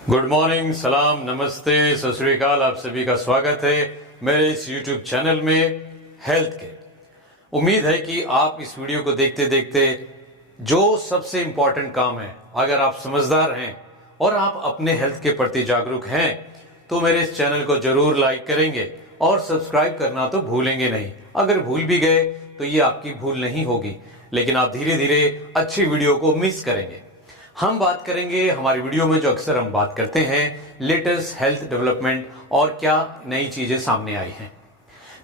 Good morning, सलाम, नमस्ते, सत श्री अकाल। आप सभी का स्वागत है मेरे इस यूट्यूब चैनल में हेल्थ के। उम्मीद है कि आप इस वीडियो को देखते देखते जो सबसे इंपॉर्टेंट काम है, अगर आप समझदार हैं और आप अपने हेल्थ के प्रति जागरूक हैं तो मेरे इस चैनल को जरूर लाइक करेंगे और सब्सक्राइब करना तो भूलेंगे नहीं। अगर भूल भी गए तो ये आपकी भूल नहीं होगी, लेकिन आप धीरे धीरे अच्छी वीडियो को मिस करेंगे। हम बात करेंगे हमारी वीडियो में, जो अक्सर हम बात करते हैं, लेटेस्ट हेल्थ डेवलपमेंट और क्या नई चीजें सामने आई हैं।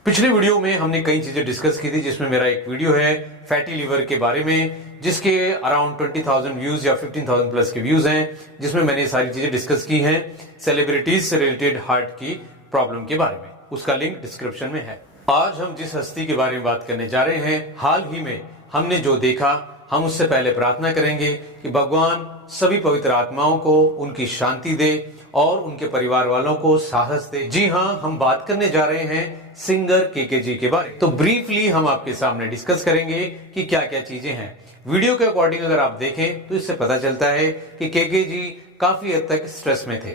पिछले वीडियो में हमने कई चीजें डिस्कस की थी, जिसमें मेरा एक वीडियो है फैटी लिवर के बारे में, जिसके अराउंड 20,000 व्यूज या 15,000 प्लस के व्यूज हैं, जिसमें मैंने सारी चीजें डिस्कस की हैं सेलिब्रिटीज से रिलेटेड हार्ट की प्रॉब्लम के बारे में। उसका लिंक डिस्क्रिप्शन में है। आज हम जिस हस्ती के बारे में बात करने जा रहे हैं, हाल ही में हमने जो देखा, हम उससे पहले प्रार्थना करेंगे कि भगवान सभी पवित्र आत्माओं को उनकी शांति दे और उनके परिवार वालों को साहस दे। जी हाँ, हम बात करने जा रहे हैं सिंगर केके जी के बारे में। तो ब्रीफली हम आपके सामने डिस्कस करेंगे कि क्या क्या चीजें हैं। वीडियो के अकॉर्डिंग अगर आप देखें तो इससे पता चलता है कि केके जी काफी हद तक स्ट्रेस में थे।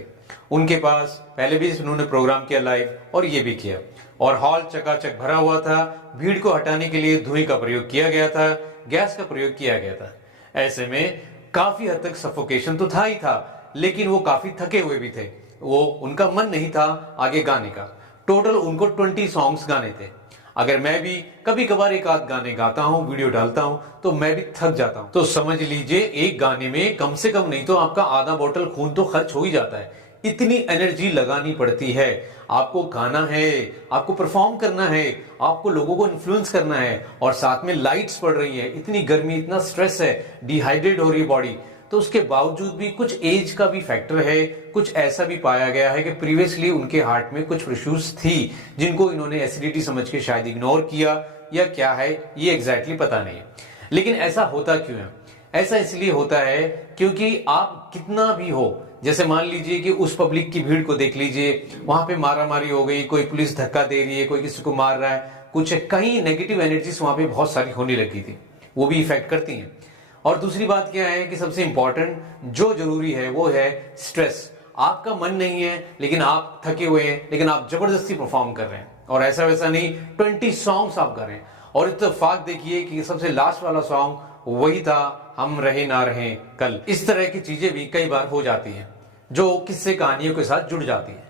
उनके पास पहले भी उन्होंने प्रोग्राम किया लाइव और ये भी किया, और हॉल चकाचक भरा हुआ था। भीड़ को हटाने के लिए धुएं का प्रयोग किया गया था, गैस का प्रयोग किया गया था। ऐसे में काफी हद तक सफोकेशन तो था ही था, लेकिन वो काफी थके हुए भी थे। वो उनका मन नहीं था आगे गाने का। टोटल उनको 20 सॉन्ग्स गाने थे। अगर मैं भी कभी कभार एक आध गाने गाता हूँ, वीडियो डालता हूँ, तो मैं भी थक जाता हूँ। तो समझ लीजिए एक गाने में कम से कम नहीं तो आपका आधा बोतल खून तो खर्च हो ही जाता है। इतनी एनर्जी लगानी पड़ती है। आपको गाना है, आपको परफॉर्म करना है, आपको लोगों को इन्फ्लुएंस करना है, और साथ में लाइट्स पड़ रही है, इतनी गर्मी, इतना स्ट्रेस है, डिहाइड्रेट हो रही है बॉडी। तो उसके बावजूद भी कुछ एज का भी फैक्टर है। कुछ ऐसा भी पाया गया है कि प्रीवियसली उनके हार्ट में कुछ इश्यूज थी, जिनको इन्होंने एसिडिटी समझ के शायद इग्नोर किया, या क्या है ये एग्जैक्टली पता नहीं है। लेकिन ऐसा होता क्यों है? ऐसा इसलिए होता है क्योंकि आप कितना भी हो, जैसे मान लीजिए कि उस पब्लिक की भीड़ को देख लीजिए, वहां पे मारामारी हो गई, कोई पुलिस धक्का दे रही है, कोई किसी को मार रहा है, कुछ कहीं नेगेटिव एनर्जीज वहां पे बहुत सारी होने लगी थी, वो भी इफेक्ट करती हैं। और दूसरी बात क्या है कि सबसे इंपॉर्टेंट जो जरूरी है वो है स्ट्रेस। आपका मन नहीं है, लेकिन आप थके हुए हैं, लेकिन आप जबरदस्ती परफॉर्म कर रहे हैं, और ऐसा वैसा नहीं, 20 सॉन्ग्स आप कर रहे हैं। और इत्तेफाक देखिए कि सबसे लास्ट वाला सॉन्ग वही था, हम रहे ना रहे कल। इस तरह की चीजें भी कई बार हो जाती हैं, जो किस्से कहानियों के साथ जुड़ जाती है।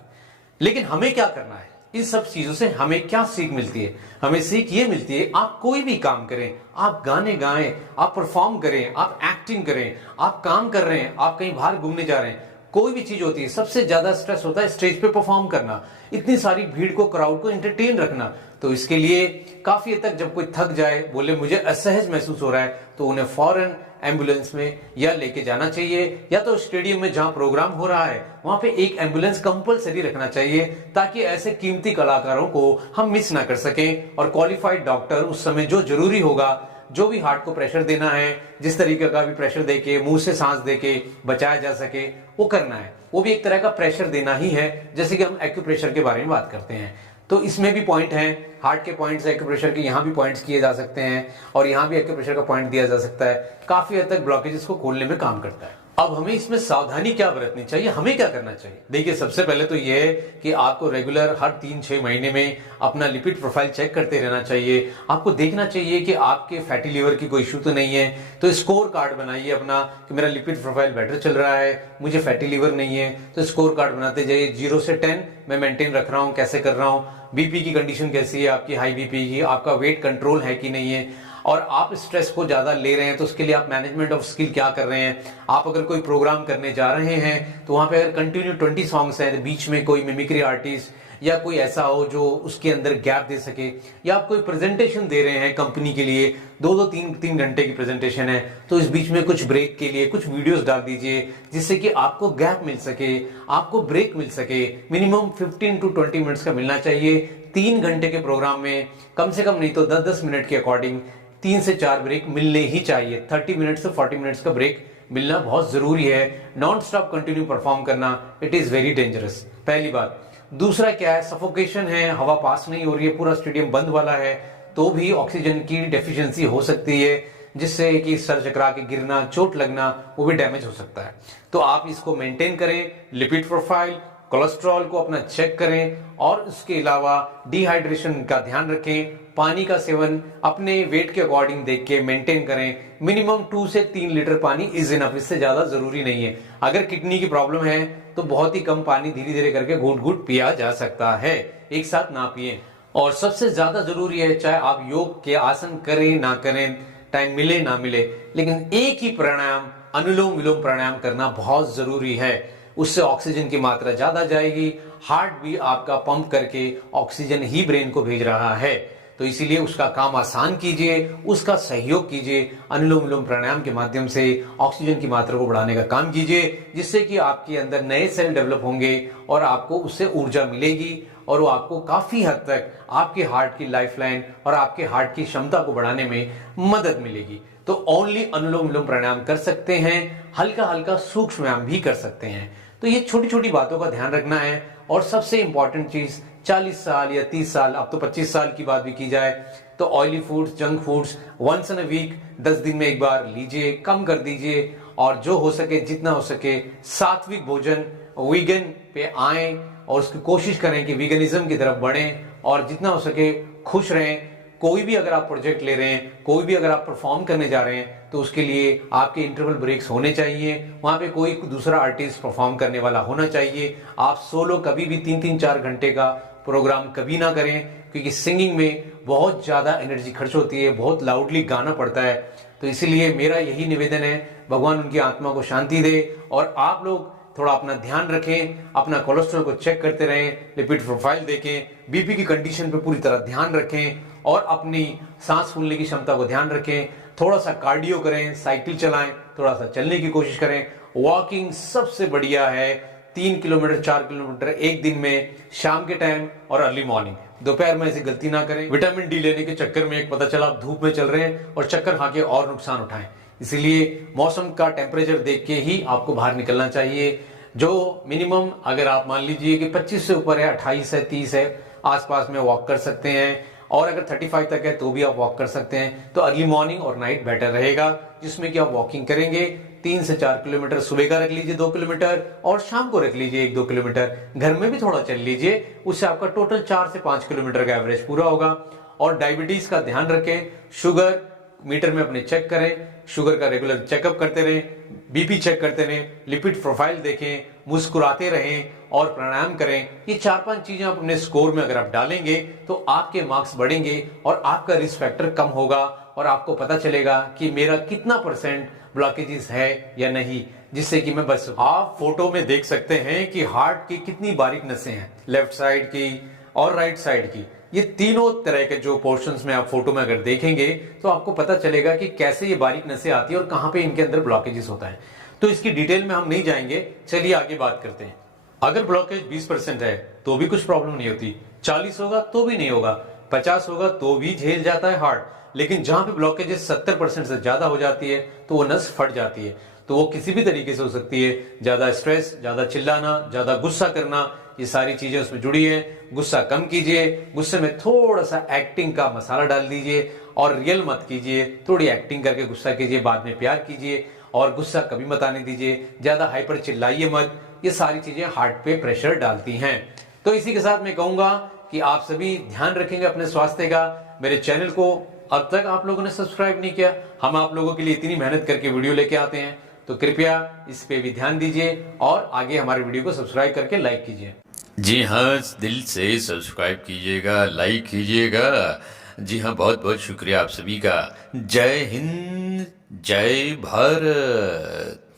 लेकिन हमें क्या करना है? इन सब चीजों से हमें क्या सीख मिलती है? हमें सीख ये मिलती है, आप कोई भी काम करें, आप गाने गाएं, आप परफॉर्म करें, आप एक्टिंग करें, आप काम कर रहे हैं, आप कहीं बाहर घूमने जा रहे हैं, कोई भी चीज होती है, सबसे ज्यादा स्ट्रेस होता है स्टेज पे परफॉर्म करना, इतनी सारी भीड़ को, क्राउड को एंटरटेन रखना। तो इसके लिए काफी हद तक जब कोई थक जाए, बोले मुझे असहज महसूस हो रहा है, तो उन्हें फौरन एम्बुलेंस में या लेके जाना चाहिए, या तो स्टेडियम में जहां प्रोग्राम हो रहा है वहां पे एक एम्बुलेंस कंपलसरी रखना चाहिए, ताकि ऐसे कीमती कलाकारों को हम मिस ना कर सकें। और क्वालिफाइड डॉक्टर उस समय जो जरूरी होगा, जो भी हार्ट को प्रेशर देना है, जिस तरीके का भी प्रेशर देके, मुंह से सांस देके बचाया जा सके, वो करना है। वो भी एक तरह का प्रेशर देना ही है, जैसे कि हम एक्यूप्रेशर के बारे में बात करते हैं। तो इसमें भी पॉइंट हैं, हार्ट के पॉइंट्स एक्यूप्रेशर के यहाँ भी पॉइंट्स किए जा सकते हैं, और यहाँ भी एक्यूप्रेशर का पॉइंट दिया जा सकता है। काफी हद तक ब्लॉकेजेस को खोलने में काम करता है। अब हमें इसमें सावधानी क्या बरतनी चाहिए, हमें क्या करना चाहिए? देखिए, सबसे पहले तो यह है कि आपको रेगुलर हर 3-6 महीने में अपना लिपिड प्रोफाइल चेक करते रहना चाहिए। आपको देखना चाहिए कि आपके फैटी लिवर की कोई इशू तो नहीं है। तो स्कोर कार्ड बनाइए अपना कि मेरा लिपिड प्रोफाइल बेटर चल रहा है, मुझे फैटी लिवर नहीं है। तो स्कोर कार्ड बनाते जाइए, 0 से 10 मैं मेंटेन रख रहा हूँ, कैसे कर रहा हूँ, बीपी की कंडीशन कैसी है, आपकी हाई बीपी की, आपका वेट कंट्रोल है कि नहीं है, और आप स्ट्रेस को ज्यादा ले रहे हैं तो उसके लिए आप मैनेजमेंट ऑफ स्किल क्या कर रहे हैं। आप अगर कोई प्रोग्राम करने जा रहे हैं तो वहां पे अगर कंटिन्यू 20 सॉन्ग्स हैं, बीच में कोई मिमिक्री आर्टिस्ट या कोई ऐसा हो जो उसके अंदर गैप दे सके, या आप कोई प्रेजेंटेशन दे रहे हैं कंपनी के लिए, 2-3 घंटे की प्रेजेंटेशन है, तो इस बीच में कुछ ब्रेक के लिए कुछ वीडियोस डाल दीजिए, जिससे कि आपको गैप मिल सके, आपको ब्रेक मिल सके। मिनिमम 15 to 20 मिनट्स का मिलना चाहिए। 3 घंटे के प्रोग्राम में कम से कम नहीं तो 10-10 मिनट के अकॉर्डिंग 3 से 4 ब्रेक मिलने ही चाहिए। 30 मिनट से 40 मिनट्स का ब्रेक मिलना बहुत जरूरी है। नॉन स्टॉप कंटिन्यू परफॉर्म करना, इट इज वेरी डेंजरस, पहली बात। दूसरा क्या है, सफोकेशन है, हवा पास नहीं हो रही है, पूरा स्टेडियम बंद वाला है, तो भी ऑक्सीजन की डेफिशिएंसी हो सकती है। जिससे कि सर चकरा के गिरना, चोट लगना, वो भी डैमेज हो सकता है। तो आप इसको मेंटेन करें, लिपिड प्रोफाइल, कोलेस्ट्रॉल को अपना चेक करें और उसके अलावा डिहाइड्रेशन का ध्यान रखें। पानी का सेवन अपने वेट के अकॉर्डिंग देख के मेंटेन करें। मिनिमम 2 से 3 लीटर पानी इज इनफ, इससे ज्यादा जरूरी नहीं है। अगर किडनी की प्रॉब्लम है तो बहुत ही कम पानी धीरे धीरे करके घूट घूट पिया जा सकता है, एक साथ ना पिए। और सबसे ज्यादा जरूरी है, चाहे आप योग के आसन करें ना करें, टाइम मिले ना मिले, लेकिन एक ही प्राणायाम, अनुलोम विलोम प्राणायाम करना बहुत जरूरी है। उससे ऑक्सीजन की मात्रा ज्यादा जाएगी, हार्ट भी आपका पंप करके ऑक्सीजन ही ब्रेन को भेज रहा है। तो इसीलिए उसका काम आसान कीजिए, उसका सहयोग कीजिए। अनुलोम विलोम प्राणायाम के माध्यम से ऑक्सीजन की मात्रा को बढ़ाने का काम कीजिए, जिससे कि आपके अंदर नए सेल डेवलप होंगे और आपको उससे ऊर्जा मिलेगी और वो आपको काफी हद तक आपके हार्ट की लाइफलाइन और आपके हार्ट की क्षमता को बढ़ाने में मदद मिलेगी। तो ओनली अनुलोम विलोम प्राणायाम कर सकते हैं, हल्का हल्का सूक्ष्म व्यायाम भी कर सकते हैं। तो ये छोटी छोटी बातों का ध्यान रखना है। और सबसे इंपॉर्टेंट चीज, 40 साल या 30 साल, अब तो 25 साल की बात भी की जाए तो oily foods, junk foods once in a week, 10 दिन में एक बार लीजिए, कम कर दीजिए। और जो हो सके, जितना हो सके, सात्विक भोजन, वीगन पे आए और उसकी कोशिश करें कि वीगनिज्म की तरफ बढ़ें और जितना हो सके खुश रहें। कोई भी अगर आप प्रोजेक्ट ले रहे हैं, कोई भी अगर आप परफॉर्म करने जा रहे हैं, तो उसके लिए आपके इंटरवल ब्रेक्स होने चाहिए। वहां पे कोई दूसरा आर्टिस्ट परफॉर्म करने वाला होना चाहिए। आप सोलो कभी भी 3-3-4 घंटे का प्रोग्राम कभी ना करें, क्योंकि सिंगिंग में बहुत ज्यादा एनर्जी खर्च होती है, बहुत लाउडली गाना पड़ता है। तो इसीलिए मेरा यही निवेदन है, भगवान उनकी आत्मा को शांति दे। और आप लोग थोड़ा अपना ध्यान रखें, अपना कोलेस्ट्रॉल को चेक करते रहें, लिपिड प्रोफाइल देखें, बीपी की कंडीशन पे पूरी तरह ध्यान रखें और अपनी सांस फूलने की क्षमता को ध्यान रखें। थोड़ा सा कार्डियो करें, साइकिल चलाएं, थोड़ा सा चलने की कोशिश करें। वॉकिंग सबसे बढ़िया है, 3 किलोमीटर 4 किलोमीटर एक दिन में, शाम के टाइम और अर्ली मॉर्निंग। दोपहर में ऐसी गलती ना करें। विटामिन डी लेने के चक्कर में एक पता चला आप धूप में चल रहे हैं और चक्कर खा के और नुकसान उठाएं। इसीलिए मौसम का टेम्परेचर देख के ही आपको बाहर निकलना चाहिए। जो मिनिमम अगर आप मान लीजिए कि 25 से ऊपर है, 28 है, 30 है, आसपास में वॉक कर सकते हैं। और अगर 35 तक है तो भी आप वॉक कर सकते हैं। तो अर्ली मॉर्निंग और नाइट बेटर रहेगा, जिसमें कि आप वॉकिंग करेंगे 3 से 4 किलोमीटर, सुबह का रख लीजिए 2 किलोमीटर और शाम को रख लीजिए 1-2 किलोमीटर। घर में भी थोड़ा चल लीजिए, उससे आपका टोटल 4 से 5 किलोमीटर का एवरेज पूरा होगा। और डायबिटीज का ध्यान रखें, शुगर मीटर में अपने चेक करें, शुगर का रेगुलर चेकअप करते रहें, बीपी चेक करते रहें, लिपिड प्रोफाइल देखें, मुस्कुराते रहें और प्राणायाम करें। ये 4-5 चीजें आप अपने स्कोर में अगर आप डालेंगे तो आपके मार्क्स बढ़ेंगे और आपका रिस्क फैक्टर कम होगा और आपको पता चलेगा कि मेरा कितना परसेंट ब्लॉकेजेस है या नहीं, जिससे कि मैं बच सकूं। आप फोटो में देख सकते हैं कि हार्ट की कितनी बारीक नसें हैं, लेफ्ट साइड की और राइट साइड की। ये तीनों तरह के जो पोर्शंस में आप फोटो में अगर देखेंगे तो आपको पता चलेगा कि कैसे ये बारीक नसें आती है और कहां पे इनके अंदर ब्लॉकेजेस होता है। तो इसकी डिटेल में हम नहीं जाएंगे, चलिए आगे बात करते हैं। अगर ब्लॉकेज 20% है तो भी कुछ प्रॉब्लम नहीं होती, 40 होगा तो भी नहीं होगा, 50 होगा तो भी झेल जाता है हार्ट। लेकिन जहां पे ब्लॉकेजेस 70% से ज्यादा हो जाती है तो वो नस फट जाती है। तो वो किसी भी तरीके से हो सकती है, ज्यादा स्ट्रेस, ज्यादा चिल्लाना, ज्यादा गुस्सा करना, ये सारी चीजें उसमें जुड़ी है। गुस्सा कम कीजिए, गुस्से में थोड़ा सा एक्टिंग का मसाला डाल दीजिए और रियल मत कीजिए, थोड़ी एक्टिंग करके गुस्सा कीजिए, बाद में प्यार कीजिए और गुस्सा कभी मत आने दीजिए, ज्यादा हाइपर चिल्लाइए मत। ये सारी चीजें हार्ट पे प्रेशर डालती हैं। तो इसी के साथ मैं कहूंगा कि आप सभी ध्यान रखेंगे अपने स्वास्थ्य का। मेरे चैनल को अब तक आप लोगों ने सब्सक्राइब नहीं किया, हम आप लोगों के लिए इतनी मेहनत करके वीडियो लेके आते हैं, तो कृपया इस पे भी ध्यान दीजिए और आगे हमारे वीडियो को सब्सक्राइब करके लाइक कीजिए। जी हाँ, दिल से सब्सक्राइब कीजिएगा, लाइक कीजिएगा। जी हाँ, बहुत बहुत शुक्रिया आप सभी का। जय हिंद, जय भारत।